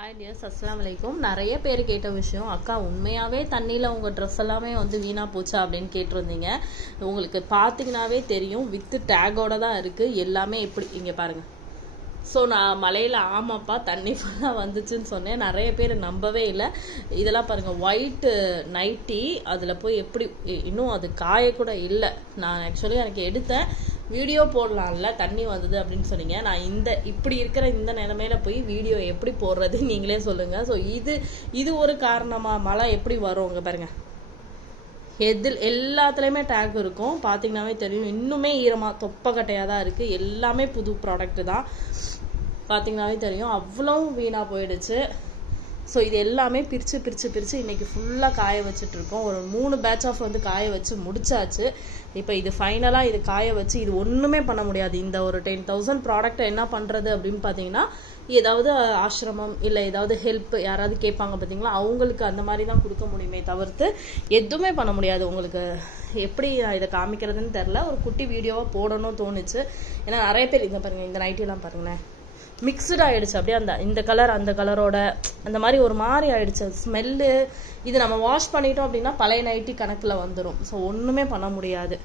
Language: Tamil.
ஹாய் டியர்ஸ், அஸ்ஸலாமு அலைக்கும். நிறைய பேர் கேட்ட விஷயம், அக்கா உண்மையாகவே தண்ணியில் உங்கள் ட்ரெஸ் எல்லாமே வீணாக போச்சா அப்படின்னு கேட்டிருந்தீங்க. உங்களுக்கு பார்த்தீங்கன்னாவே தெரியும், வித்து டேகோட தான் இருக்குது எல்லாமே. எப்படி இங்கே பாருங்கள். ஸோ நான் மலையில் ஆமாப்பா தண்ணி ஃபுல்லாக வந்துச்சுன்னு சொன்னேன். நிறைய பேர் நம்பவே இல்லை. இதெல்லாம் பாருங்கள், ஒயிட்டு நைட்டி, அதில் போய் எப்படி இன்னும் அது காயக்கூட இல்லை. நான் ஆக்சுவலி எனக்கு எடுத்தேன், வீடியோ போடலாம்ல தண்ணி வந்தது அப்படின்னு சொன்னீங்க. நான் இப்படி இருக்கிற இந்த நிலைமையில போய் வீடியோ எப்படி போடுறது நீங்களே சொல்லுங்கள். ஸோ இது ஒரு காரணமாக மழை எப்படி வருங்க பாருங்கள். எல்லாத்துலேயுமே டேக் இருக்கும், பார்த்தீங்கன்னாவே தெரியும். இன்னுமே ஈரமாக தொப்பக்கட்டையாக தான் இருக்குது. எல்லாமே புது ப்ராடக்ட் தான், பார்த்தீங்கன்னாவே தெரியும். அவ்வளோ வீணாக போயிடுச்சு. ஸோ இது எல்லாமே பிரித்து இன்றைக்கி ஃபுல்லாக காய வச்சுட்ருக்கோம். ஒரு 3 பேட்ச் ஆஃப் காய வச்சு முடிச்சாச்சு. இப்போ இது ஃபைனலாக இது காய வச்சு இது ஒன்றுமே பண்ண முடியாது. இந்த ஒரு 10,000 ப்ராடக்டை என்ன பண்ணுறது அப்படின்னு பார்த்தீங்கன்னா, ஏதாவது ஆசிரமம் இல்லை ஏதாவது ஹெல்ப் யாராவது கேட்பாங்க பார்த்தீங்களா, அவங்களுக்கு அந்த மாதிரி தான் கொடுக்க முடியுமே தவிர்த்து எதுவுமே பண்ண முடியாது. உங்களுக்கு எப்படி இதை காமிக்கிறதுன்னு தெரில. ஒரு குட்டி வீடியோவாக போடணும்னு தோணுச்சு. ஏன்னா நிறைய பேர் இங்கே பாருங்கள், இந்த நைட்டிலாம் பாருங்களேன், மிக்சட் ஆகிடுச்சு. அப்படியே இந்த கலர் அந்த கலரோட அந்த மாதிரி ஒரு மாதிரி ஆயிடுச்சு ஸ்மெல்லு. இது நம்ம வாஷ் பண்ணிட்டோம் அப்படின்னா பழைய நைட்டி கணக்கில் வந்துடும். ஸோ ஒன்றுமே பண்ண முடியாது.